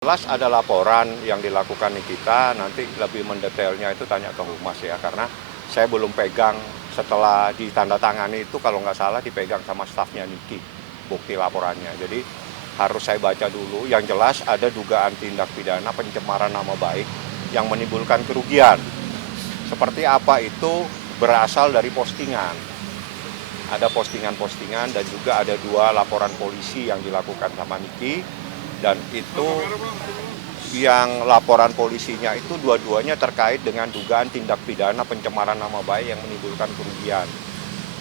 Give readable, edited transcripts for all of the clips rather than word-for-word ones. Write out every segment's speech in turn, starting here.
Jelas ada laporan yang dilakukan Nikita, nanti lebih mendetailnya itu tanya ke Humas ya, karena saya belum pegang setelah ditandatangani itu kalau nggak salah dipegang sama stafnya Niki, bukti laporannya. Jadi harus saya baca dulu, yang jelas ada dugaan tindak pidana pencemaran nama baik yang menimbulkan kerugian. Seperti apa itu berasal dari postingan. Ada postingan-postingan dan juga ada 2 laporan polisi yang dilakukan sama Niki, dan itu yang laporan polisinya itu dua-duanya terkait dengan dugaan tindak pidana pencemaran nama baik yang menimbulkan kerugian.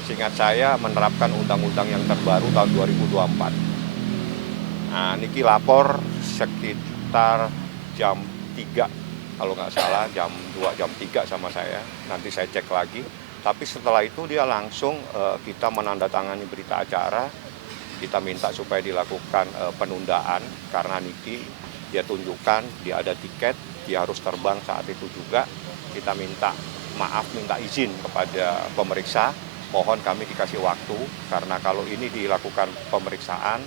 Seingat saya menerapkan undang-undang yang terbaru tahun 2024. Nah, Niki lapor sekitar jam 3, kalau nggak salah jam 2, jam 3 sama saya. Nanti saya cek lagi. Tapi setelah itu dia langsung kita menandatangani berita acara. Kita minta supaya dilakukan penundaan karena Niki dia tunjukkan dia ada tiket, dia harus terbang saat itu juga. Kita minta maaf, minta izin kepada pemeriksa, mohon kami dikasih waktu karena kalau ini dilakukan pemeriksaan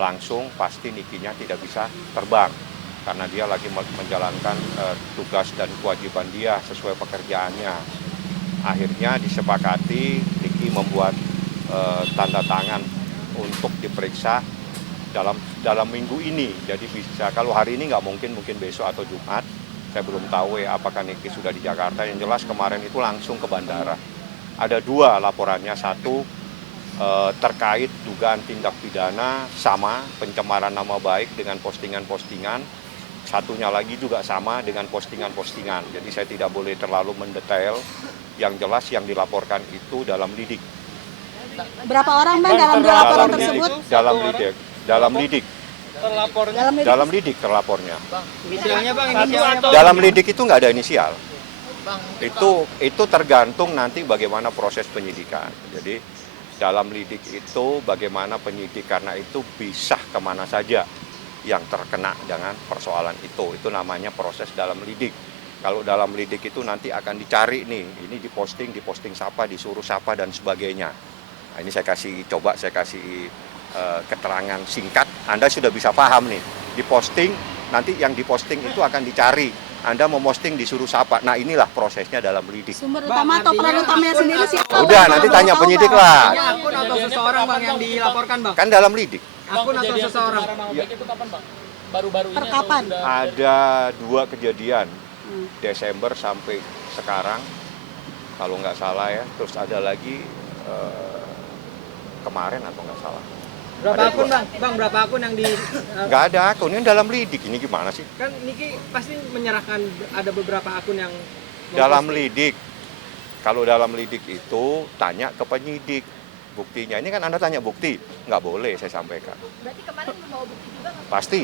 langsung pasti Nikinya tidak bisa terbang karena dia lagi menjalankan tugas dan kewajiban dia sesuai pekerjaannya. Akhirnya disepakati Niki membuat tanda tangan untuk diperiksa dalam minggu ini. Jadi bisa kalau hari ini nggak mungkin besok atau Jumat. Saya belum tahu ya apakah Niki sudah di Jakarta. Yang jelas kemarin itu langsung ke bandara. Ada 2 laporannya, satu terkait dugaan tindak pidana sama pencemaran nama baik dengan postingan-postingan. Satunya lagi juga sama dengan postingan-postingan. Jadi saya tidak boleh terlalu mendetail. Yang jelas yang dilaporkan itu dalam lidik. Berapa orang Bang dalam 2 laporan tersebut? Dalam lidik. Terlapornya Dalam lidik terlapornya. inisialnya Bang, inisialnya atau Dalam lidik itu nggak ada inisial. Bang, Itu tergantung nanti bagaimana proses penyidikan. Jadi dalam lidik itu bagaimana penyidik, karena itu bisa kemana saja yang terkena dengan persoalan itu. Itu namanya proses dalam lidik. Kalau dalam lidik itu nanti akan dicari nih, ini diposting siapa, disuruh siapa dan sebagainya. Nah, ini saya kasih keterangan singkat, Anda sudah bisa paham nih. Diposting, nanti yang diposting itu akan dicari. Anda memposting disuruh siapa. Nah, inilah prosesnya dalam lidik. Sumber utama atau peran utamanya sendiri siapa? Udah, nanti tanya penyidik lah. akun atau seseorang Bang yang dilaporkan Bang? Kan dalam lidik. Akun atau seseorang? Itu kapan Bang? Baru-baru ini Perkapan? atau udah... Ada 2 kejadian, Desember sampai sekarang, kalau nggak salah ya. Terus ada lagi kemarin atau nggak salah. Berapa Ada akun 2. Bang? Bang, berapa akun yang di Nggak ada akun, ini dalam lidik. Ini gimana sih? kan Niki pasti menyerahkan ada beberapa akun yang Dalam lidik. Kalau dalam lidik itu tanya ke penyidik buktinya. Ini kan Anda tanya bukti, nggak boleh saya sampaikan. Berarti kemarin membawa bukti juga nggak? Pasti.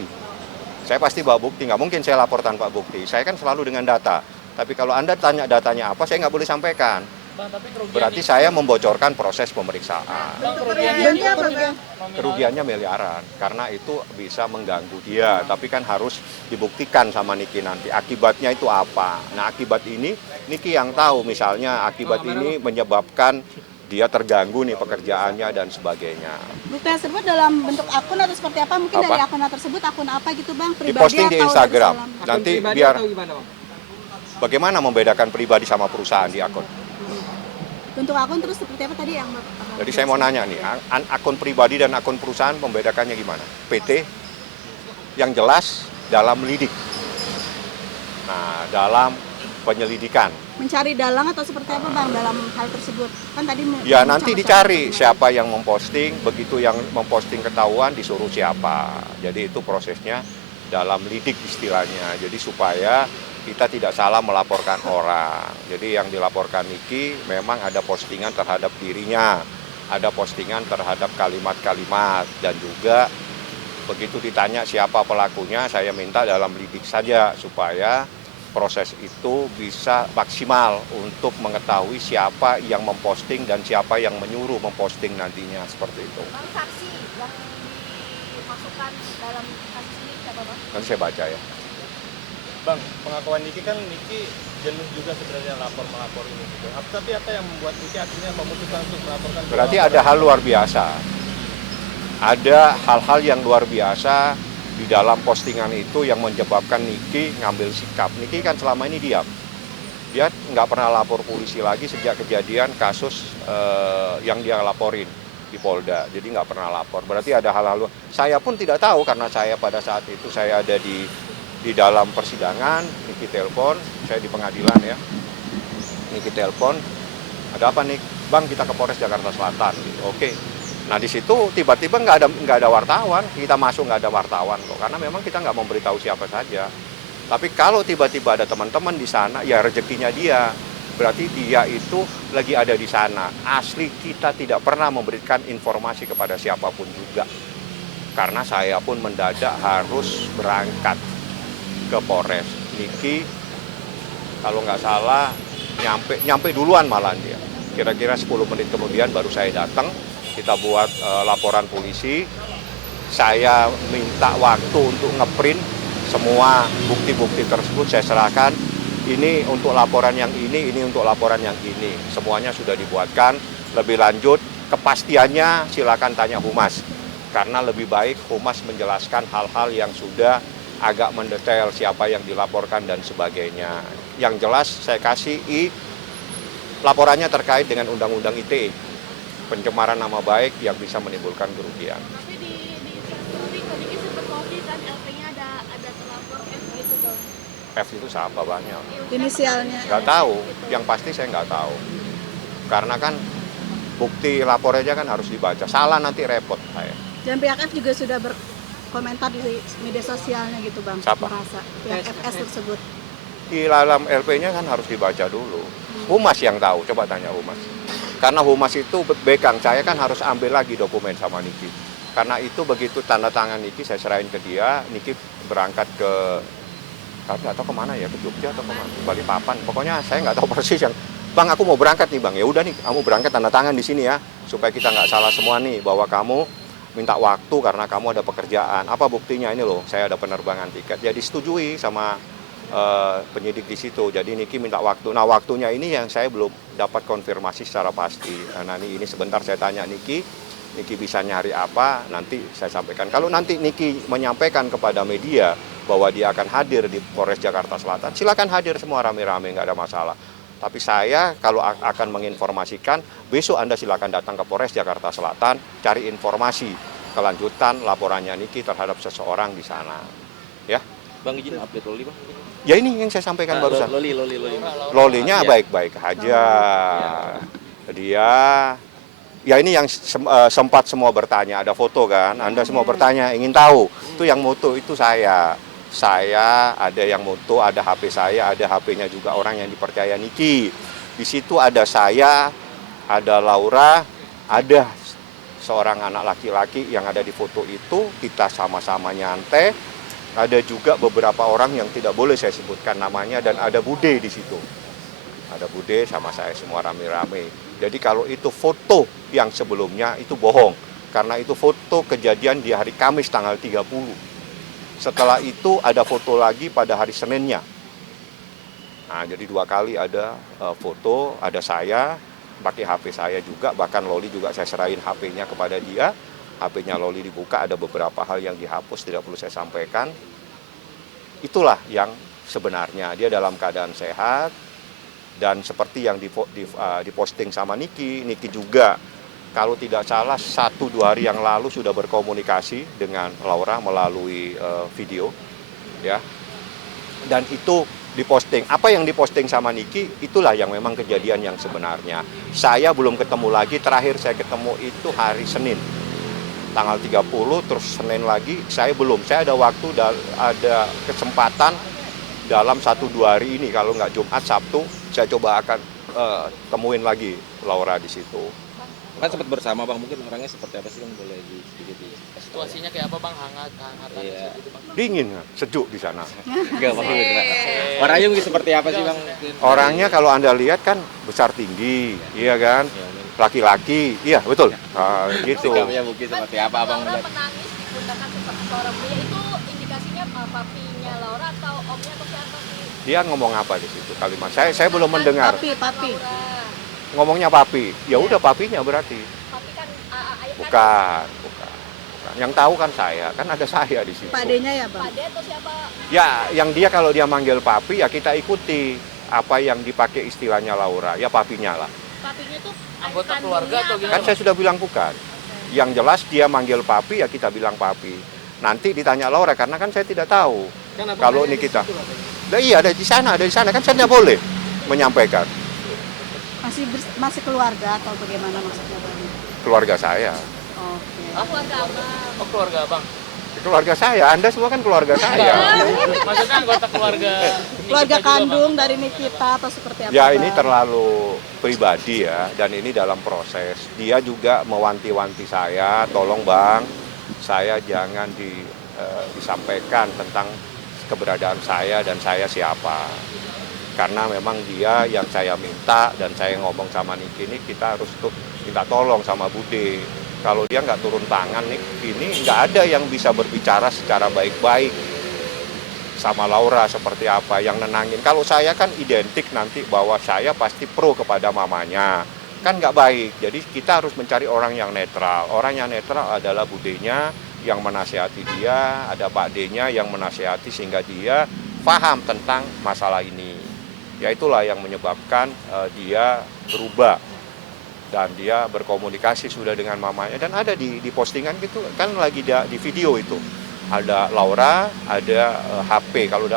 Saya pasti bawa bukti, nggak mungkin saya lapor tanpa bukti. Saya kan selalu dengan data. Tapi kalau Anda tanya datanya apa, saya nggak boleh sampaikan. Bang, tapi Berarti saya membocorkan proses pemeriksaan. Bang, Kerugiannya apa Bang? Kerugiannya miliaran, karena itu bisa mengganggu dia. Tapi kan harus dibuktikan sama Niki nanti. Akibatnya itu apa? Nah, akibat ini Niki yang tahu, misalnya akibat ini menyebabkan dia terganggu nih pekerjaannya dan sebagainya. Bukti tersebut dalam bentuk akun atau seperti apa? Mungkin Apa? dari akun tersebut akun apa gitu Bang? Pribadi Diposting di atau Instagram. dari dalam? Nanti pribadi biar atau gimana Bang? bagaimana membedakan pribadi sama perusahaan di akun. Bentuk akun terus seperti apa tadi yang Bapak? Jadi saya mau nanya nih, akun pribadi dan akun perusahaan membedakannya gimana? PT yang jelas dalam lidik. Nah, dalam penyelidikan. Mencari dalang atau seperti apa Bang dalam hal tersebut? Kan tadi Ya nanti dicari siapa yang memposting, begitu yang memposting ketahuan disuruh siapa. Jadi itu prosesnya dalam lidik istilahnya. Jadi supaya kita tidak salah melaporkan orang. Jadi yang dilaporkan Niki memang ada postingan terhadap dirinya, ada postingan terhadap kalimat-kalimat, dan juga begitu ditanya siapa pelakunya, saya minta dalam lidik saja supaya proses itu bisa maksimal untuk mengetahui siapa yang memposting dan siapa yang menyuruh memposting nantinya, seperti itu. Bang, saksi yang dimasukkan dalam kasus ini siapa Bang? Nanti saya baca ya. Bang, pengakuan Niki kan Niki jenuh juga sebenarnya melapor ini gitu. Tapi apa yang membuat Niki akhirnya memutuskan untuk melaporkan? Berarti ada hal luar biasa. Ada hal-hal yang luar biasa di dalam postingan itu yang menyebabkan Niki ngambil sikap. Niki kan selama ini diam. Dia nggak pernah lapor polisi lagi sejak kejadian kasus yang dia laporin di Polda. Jadi nggak pernah lapor. Berarti ada hal-hal. Saya pun tidak tahu karena saya pada saat itu saya ada di dalam persidangan. Niki telepon, saya di pengadilan ya. Niki telepon, ada apa nih? Bang, kita ke Polres Jakarta Selatan. Oke. Nah di situ tiba-tiba nggak ada wartawan. Kita masuk nggak ada wartawan kok. Karena memang kita nggak memberitahu siapa saja. Tapi kalau tiba-tiba ada teman-teman di sana, ya rezekinya dia. Berarti dia itu lagi ada di sana. Asli kita tidak pernah memberikan informasi kepada siapapun juga. Karena saya pun mendadak harus berangkat ke Polres. Niki, kalau nggak salah, nyampe duluan malah dia. Kira-kira 10 menit kemudian baru saya datang. Kita buat laporan polisi. Saya minta waktu untuk ngeprint semua bukti-bukti tersebut saya serahkan. Ini untuk laporan yang ini untuk laporan yang ini. Semuanya sudah dibuatkan. Lebih lanjut, kepastiannya silakan tanya Humas. Karena lebih baik Humas menjelaskan hal-hal yang sudah agak mendetail siapa yang dilaporkan dan sebagainya. Yang jelas saya kasih laporannya terkait dengan Undang-Undang ITE. Pencemaran nama baik yang bisa menimbulkan kerugian. Tapi di tadi sempat posting kan LP-nya ada terlapor F gitu dong. F itu siapa banyak? Inisialnya. Nggak tahu, yang pasti saya nggak tahu. Karena kan bukti lapor aja kan harus dibaca. Salah nanti repot saya. Dan pihak F juga sudah berkomentar di media sosialnya gitu Bang. Siapa? Merasa pihak FS tersebut. Di dalam LP-nya kan harus dibaca dulu. Humas yang tahu, coba tanya Humas. Karena Humas itu bekang, saya kan harus ambil lagi dokumen sama Niki. Karena itu begitu tanda tangan Niki, saya serahin ke dia, Niki berangkat ke, tapi nggak tahu kemana ya, ke Jogja atau kemana, Balikpapan. Pokoknya saya nggak tahu persis yang, Bang aku mau berangkat nih Bang, ya udah nih, kamu berangkat tanda tangan di sini ya, supaya kita nggak salah semua nih, bahwa kamu minta waktu karena kamu ada pekerjaan. Apa buktinya ini loh, saya ada penerbangan tiket. Ya disetujui sama penyidik di situ. Jadi Niki minta waktu. Nah waktunya ini yang saya belum dapat konfirmasi secara pasti. Nah ini sebentar saya tanya Niki bisa nyari apa, nanti saya sampaikan. Kalau nanti Niki menyampaikan kepada media bahwa dia akan hadir di Polres Jakarta Selatan, silakan hadir semua rame-rame, nggak ada masalah. Tapi saya kalau akan menginformasikan, besok Anda silakan datang ke Polres Jakarta Selatan, cari informasi kelanjutan laporannya Niki terhadap seseorang di sana. Ya. Bang izin update Loli Bang. Ya ini yang saya sampaikan barusan. Loli. Lolinya Ya. baik-baik aja. Dia, ya ini yang sempat semua bertanya, ada foto kan, Anda semua bertanya, ingin tahu. Itu yang moto itu saya. Saya ada yang moto, ada HP saya, ada HP-nya juga orang yang dipercaya Niki. Di situ ada saya, ada Laura, ada seorang anak laki-laki yang ada di foto itu, kita sama-sama nyantai. Ada juga beberapa orang yang tidak boleh saya sebutkan namanya dan ada Bude di situ. Ada Bude sama saya semua rame-rame. Jadi kalau itu foto yang sebelumnya itu bohong. Karena itu foto kejadian di hari Kamis tanggal 30. Setelah itu ada foto lagi pada hari Seninnya. Nah, jadi 2 kali ada foto, ada saya, pakai HP saya juga, bahkan Loli juga saya serahin HP-nya kepada dia. HP-nya Loli dibuka, ada beberapa hal yang dihapus, tidak perlu saya sampaikan. Itulah yang sebenarnya, dia dalam keadaan sehat, dan seperti yang diposting sama Niki juga, kalau tidak salah 1-2 hari yang lalu sudah berkomunikasi dengan Laura melalui video, ya. Dan itu diposting. Apa yang diposting sama Niki, itulah yang memang kejadian yang sebenarnya. Saya belum ketemu lagi, terakhir saya ketemu itu hari Senin. Tanggal 30, terus Senin lagi, saya belum. Saya ada waktu, ada kesempatan dalam 1-2 hari ini. Kalau nggak Jumat, Sabtu, saya coba akan temuin lagi Laura di situ. Kan sempat bersama Bang, mungkin orangnya seperti apa sih Bang? Boleh sedikit Situasinya kayak apa Bang? Hangat-hangatan Iya. gitu Bang. Dingin, sejuk di sana. Enggak Bang. Orangnya mungkin seperti apa sih Bang? Orangnya kalau Anda lihat kan besar tinggi, iya kan? Laki-laki, iya betul. Gitu. Sikapnya mungkin seperti apa Bang? Laura menangis digunakan seperti seorang pria itu indikasinya papinya Laura atau omnya atau siapa sih? Dia ngomong apa di situ kalimat? Saya belum mendengar. Papi. Laura. Ngomongnya papi. Ya udah papinya berarti. Papi kan ayah kan Bukan. kan. Yang tahu kan saya, kan ada saya di situ. Pak D-nya ya bang? Pak D atau siapa? Ya, yang dia kalau dia manggil papi ya kita ikuti apa yang dipakai istilahnya Laura, ya papinya lah. Papinya tuh Anggota kandungnya keluarga atau apa? gimana? Kan saya sudah bilang bukan. Yang jelas dia manggil papi ya kita bilang papi. Nanti ditanya Laura karena kan saya tidak tahu. Kan abang Kalau tanya ini di kita. situ, Bang. Nah, iya ada di sana kan saya tidak boleh menyampaikan Masih keluarga atau bagaimana maksudnya bang? keluarga saya. Oke. Keluarga abang. Oh keluarga abang. Keluarga saya, Anda semua kan keluarga saya. Maksudnya anggota keluarga. Keluarga Nikita juga, kandung Bang? dari Nikita atau seperti apa? Ya Bang? ini terlalu pribadi ya, dan ini dalam proses. Dia juga mewanti-wanti saya, tolong bang, saya jangan disampaikan tentang keberadaan saya dan saya siapa. Karena memang dia yang saya minta dan saya ngomong sama Niki ini kita harus minta tolong sama Bude. Kalau dia nggak turun tangan nih, ini nggak ada yang bisa berbicara secara baik-baik sama Laura seperti apa yang nenangin. Kalau saya kan identik nanti bahwa saya pasti pro kepada mamanya. Kan nggak baik. Jadi kita harus mencari orang yang netral. Orang yang netral adalah budenya yang menasihati dia, ada Pak D-nya yang menasihati sehingga dia paham tentang masalah ini. Ya itulah yang menyebabkan dia berubah. Dan dia berkomunikasi sudah dengan mamanya. Dan ada di postingan gitu, kan lagi di video itu. Ada Laura, ada HP kalau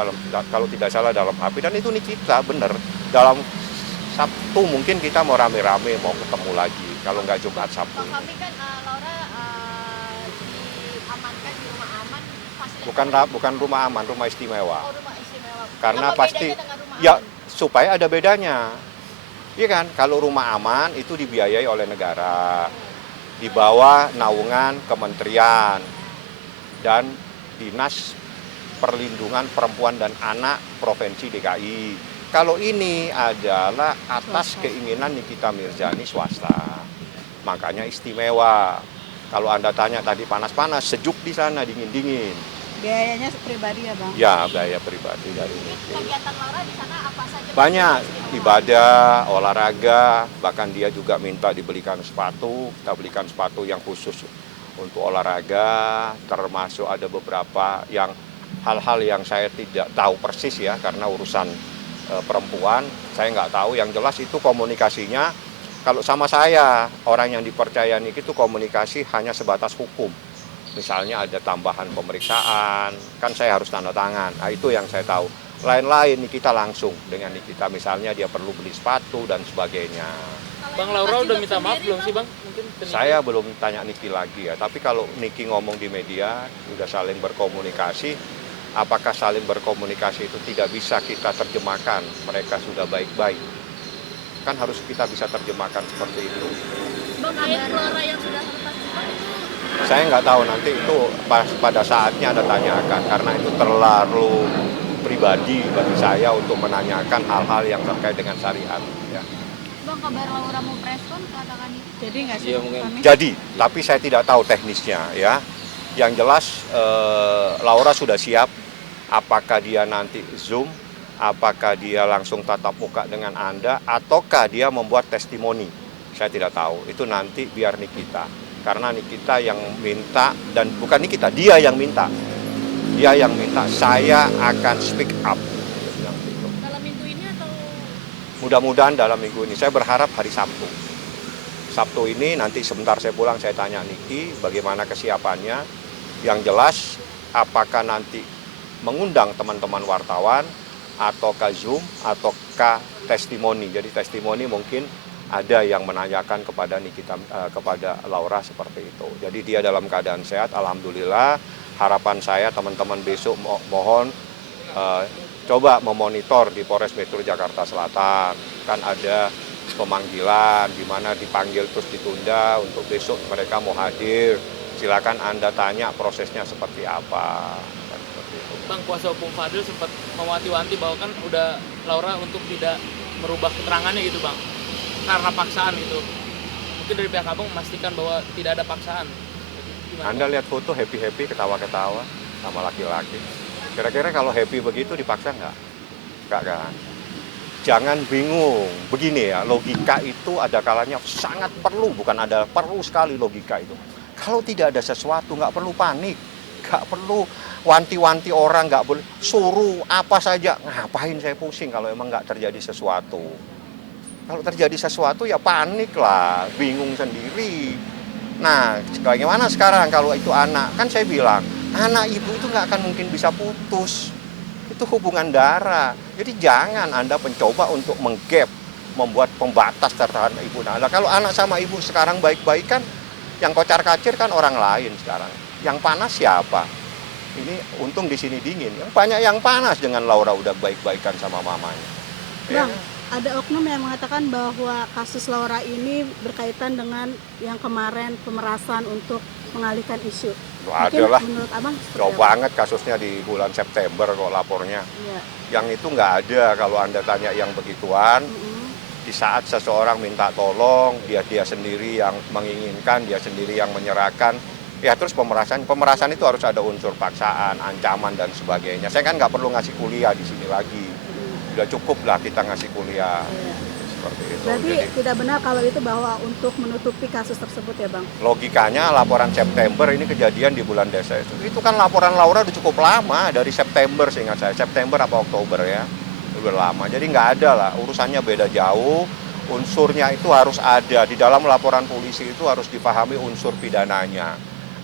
tidak salah dalam HP, dan itu Nikita bener. Dalam Sabtu mungkin kita mau rame-rame mau ketemu lagi kalau nggak Jumat Sabtu. Bang Papi kan Laura diamankan di rumah aman. Bukan rumah aman, rumah istimewa. Oh, rumah istimewa. Karena Apa pasti bedanya dengan rumah ya aman? supaya ada bedanya. Iya kan, kalau rumah aman itu dibiayai oleh negara, di bawah naungan kementerian dan Dinas Perlindungan Perempuan dan Anak Provinsi DKI. Kalau ini adalah atas keinginan Nikita Mirzani swasta, makanya istimewa. Kalau Anda tanya tadi panas-panas, sejuk di sana, dingin-dingin. Biayanya pribadi ya bang? Ya, biaya pribadi dari Niki. Kegiatan Laura di sana apa saja? Banyak, ibadah, olahraga, bahkan dia juga minta dibelikan sepatu, kita belikan sepatu yang khusus untuk olahraga, termasuk ada beberapa yang hal-hal yang saya tidak tahu persis ya, karena urusan perempuan, saya nggak tahu, yang jelas itu komunikasinya, kalau sama saya, orang yang dipercaya Niki itu komunikasi hanya sebatas hukum. Misalnya ada tambahan pemeriksaan, kan saya harus tanda tangan, nah itu yang saya tahu. Lain-lain Nikita langsung dengan Nikita, misalnya dia perlu beli sepatu dan sebagainya. Bang Laura udah minta maaf belum sih bang? Mungkin ke Niki? Saya belum tanya Niki lagi ya, tapi kalau Niki ngomong di media, udah saling berkomunikasi, apakah saling berkomunikasi itu tidak bisa kita terjemahkan, mereka sudah baik-baik. Kan harus kita bisa terjemahkan seperti itu. Bang, kayak Laura yang sudah lepas itu Saya nggak tahu, nanti itu pada saatnya Anda tanyakan, karena itu terlalu pribadi bagi saya untuk menanyakan hal-hal yang terkait dengan syariat. Ya. Bang, kabar Laura mau preskon katakan itu. Jadi nggak sih Iya, Bang mungkin. Fahmi? Jadi, tapi saya tidak tahu teknisnya ya. Yang jelas Laura sudah siap. Apakah dia nanti Zoom, apakah dia langsung tatap muka dengan Anda, ataukah dia membuat testimoni. Saya tidak tahu. Itu nanti biar Nikita. Karena Nikita yang minta, dan bukan Nikita, dia yang minta. Dia yang minta, saya akan speak up. Dia bilang gitu. Dalam minggu ini atau Mudah-mudahan dalam minggu ini, saya berharap hari Sabtu. Sabtu ini nanti sebentar saya pulang, saya tanya Niki bagaimana kesiapannya. Yang jelas, apakah nanti mengundang teman-teman wartawan, ataukah Zoom, ataukah testimoni. Jadi testimoni mungkin ada yang menanyakan kepada Nikita, kepada Laura seperti itu. Jadi dia dalam keadaan sehat, alhamdulillah. Harapan saya teman-teman besok mohon coba memonitor di Polres Metro Jakarta Selatan. Kan ada pemanggilan di mana dipanggil terus ditunda, untuk besok mereka mau hadir. Silakan Anda tanya prosesnya seperti apa. Kan seperti itu. Bang, kuasa hukum Fadil sempat mewanti-wanti bahwa kan udah Laura untuk tidak merubah keterangannya gitu bang, karena paksaan itu. Mungkin dari pihak abang memastikan bahwa tidak ada paksaan. Gimana, Anda Bang? lihat foto happy-happy, ketawa-ketawa sama laki-laki. Kira-kira kalau happy begitu dipaksa nggak? Nggak kan? Jangan bingung. Begini ya, logika itu ada kalanya sangat perlu, bukan ada, perlu sekali logika itu. Kalau tidak ada sesuatu, nggak perlu panik, nggak perlu wanti-wanti orang, nggak boleh suruh apa saja. Ngapain saya pusing kalau emang nggak terjadi sesuatu. Kalau terjadi sesuatu ya panik lah, bingung sendiri. Nah, bagaimana sekarang kalau itu anak? Kan saya bilang, anak ibu itu nggak akan mungkin bisa putus. Itu hubungan darah. Jadi jangan Anda mencoba untuk menggap, membuat pembatas terhadap ibu. Nah, kalau anak sama ibu sekarang baik-baik kan, yang kocar-kacir kan orang lain sekarang. Yang panas siapa? Ini untung di sini dingin. Yang banyak yang panas dengan Laura udah baik-baikan sama mamanya. Bang, ada oknum yang mengatakan bahwa kasus Laura ini berkaitan dengan yang kemarin pemerasan untuk mengalihkan isu. Mungkin Adalah menurut abang jauh banget kasusnya di bulan September kok lapornya. Iya. Yang itu nggak ada kalau Anda tanya yang begituan. Di saat seseorang minta tolong, dia sendiri yang menginginkan, dia sendiri yang menyerahkan. Ya terus pemerasan itu harus ada unsur paksaan, ancaman dan sebagainya. Saya kan nggak perlu ngasih kuliah di sini lagi. Sudah cukup lah kita ngasih kuliah. Iya. Seperti itu. Berarti Jadi, tidak benar kalau itu bahwa untuk menutupi kasus tersebut ya bang? logikanya laporan September ini kejadian di bulan Desember. Itu kan laporan Laura udah cukup lama, dari September seingat saya. September apa Oktober ya. Udah lama. Jadi nggak ada lah, urusannya beda jauh. Unsurnya itu harus ada. Di dalam laporan polisi itu harus dipahami unsur pidananya.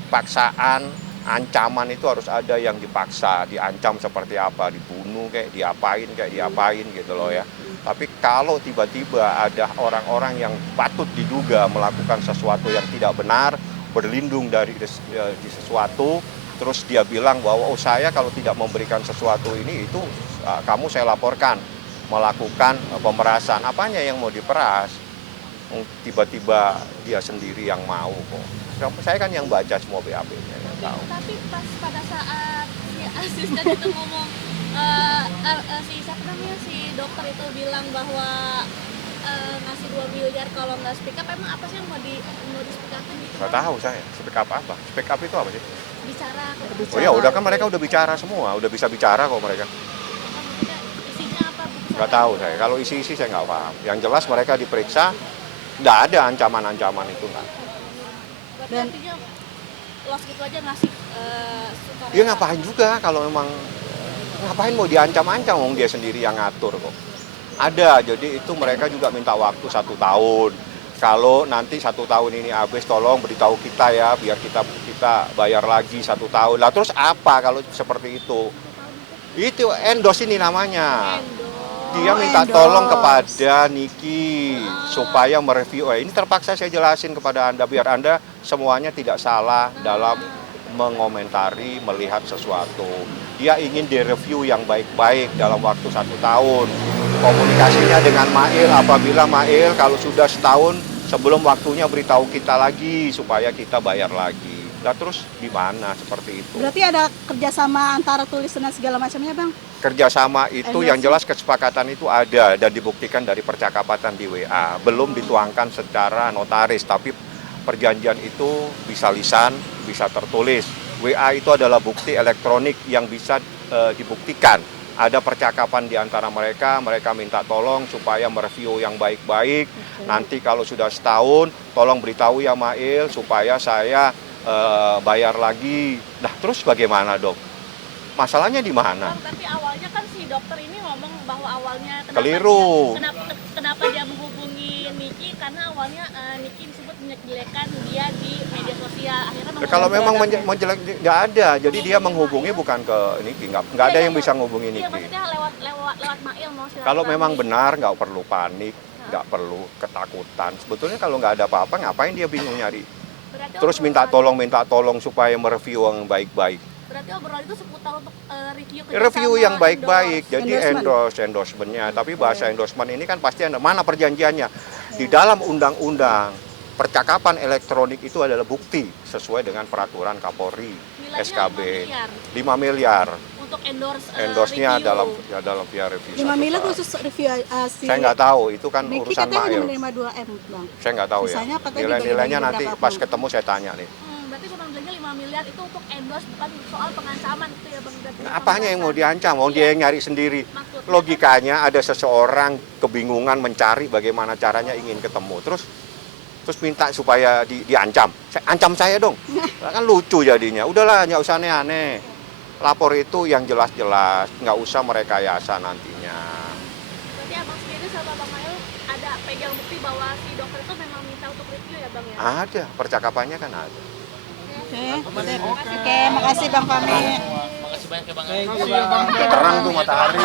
Paksaan, ancaman itu harus ada yang dipaksa, diancam seperti apa, dibunuh kayak diapain gitu loh ya. Tapi kalau tiba-tiba ada orang-orang yang patut diduga melakukan sesuatu yang tidak benar, berlindung dari sesuatu, terus dia bilang bahwa oh saya kalau tidak memberikan sesuatu ini itu kamu saya laporkan melakukan pemerasan. Apanya yang mau diperas? Tiba-tiba dia sendiri yang mau kok. Saya kan yang baca semua BAP-nya yang tahu. Tapi pas pada saat si asisten itu ngomong si dokter itu bilang bahwa ngasih 2 miliar kalau nggak speak up, emang apa sih yang mau di speak upin gitu? Nggak tahu saya, speak up apa? Speak up itu apa sih? Bicara. Oh ya udah kan mereka udah bicara semua, udah bisa bicara kok mereka. Maksudnya isinya apa? Nggak tahu saya, kalau isi-isi saya nggak paham. Yang jelas mereka diperiksa, nggak ada ancaman-ancaman itu nggak. Berarti artinya los gitu aja ngasih sukarela. Dia ngapain juga kalau memang ngapain mau diancam-ancam, wong dia sendiri yang ngatur kok. Ada, jadi itu mereka juga minta waktu 1 tahun. Kalau nanti 1 tahun ini habis, tolong beritahu kita ya, biar kita bayar lagi 1 tahun. Lah terus apa kalau seperti itu? Itu endorse ini namanya. Dia minta tolong kepada Niki supaya mereview. Ini terpaksa saya jelasin kepada Anda biar Anda semuanya tidak salah dalam mengomentari, melihat sesuatu. Dia ingin direview yang baik-baik dalam waktu 1 tahun. Komunikasinya dengan Mail, apabila Mail kalau sudah setahun sebelum waktunya beritahu kita lagi supaya kita bayar lagi. Nah terus di mana seperti itu? Berarti ada kerjasama antara tulisan dan segala macamnya bang? Kerjasama itu yang jelas kesepakatan itu ada dan dibuktikan dari percakapan di WA. Belum dituangkan secara notaris, tapi perjanjian itu bisa lisan, bisa tertulis. WA itu adalah bukti elektronik yang bisa dibuktikan. Ada percakapan di antara mereka minta tolong supaya mereview yang baik-baik. Nanti kalau sudah setahun, tolong beritahu ya Mail supaya saya bayar lagi. Nah terus bagaimana dok? Masalahnya di mana? Tapi awalnya kan si dokter ini ngomong bahwa awalnya Keliru. Kenapa dia menghubungi Niki, karena awalnya Niki disebut menjelekkan dia di media sosial. Akhirnya Kalau memang menjelek nggak ada, jadi dia menghubungi bukan ke Niki, nggak ada yang bisa menghubungi Iya, Niki. maksudnya lewat Mail mau silaturahmi. Kalau memang benar nggak perlu panik, nggak perlu ketakutan. Sebetulnya kalau nggak ada apa-apa ngapain dia bingung nyari? Berarti Terus minta tolong supaya mereview yang baik-baik. Berarti obrolan itu seputar untuk review Review yang baik-baik, jadi Endorsement. endorsementnya. Tapi bahasa endorsement ini kan pasti ada mana perjanjiannya. Di dalam undang-undang percakapan elektronik itu adalah bukti sesuai dengan peraturan Kapolri, Nilainya SKB 5 miliar 5 miliar. untuk Endorse-nya review. dalam via review. 5 miliar khusus review si Saya nggak tahu, itu kan Niki urusan katanya Mail. menerima 2M bang. Saya nggak tahu ya. Sisanya katanya Nilai-nilainya dibagi-bagi nanti berapa pas pun. ketemu saya tanya nih. Berarti cuma bilangnya 5 miliar itu untuk endorse, bukan soal pengancaman itu ya bang. Berarti Apanya yang mau pemerasan. diancam? Mau dia yang nyari sendiri. Maksudnya Logikanya ada seseorang kebingungan mencari bagaimana caranya ingin ketemu. Terus terus minta supaya diancam. Ancam saya dong. Nah, kan lucu jadinya. Udahlah, nggak usah aneh-aneh. Lapor itu yang jelas-jelas, nggak usah merekayasa nantinya. Berarti abang sendiri sama bang Mail ada pegang bukti bahwa si dokter itu memang minta untuk review ya bang ya? Ada, percakapannya kan ada. Oke, makasih Bang Fahmi. Makasih banyak ya bang. Thank you, Bang. Terang tuh matahari.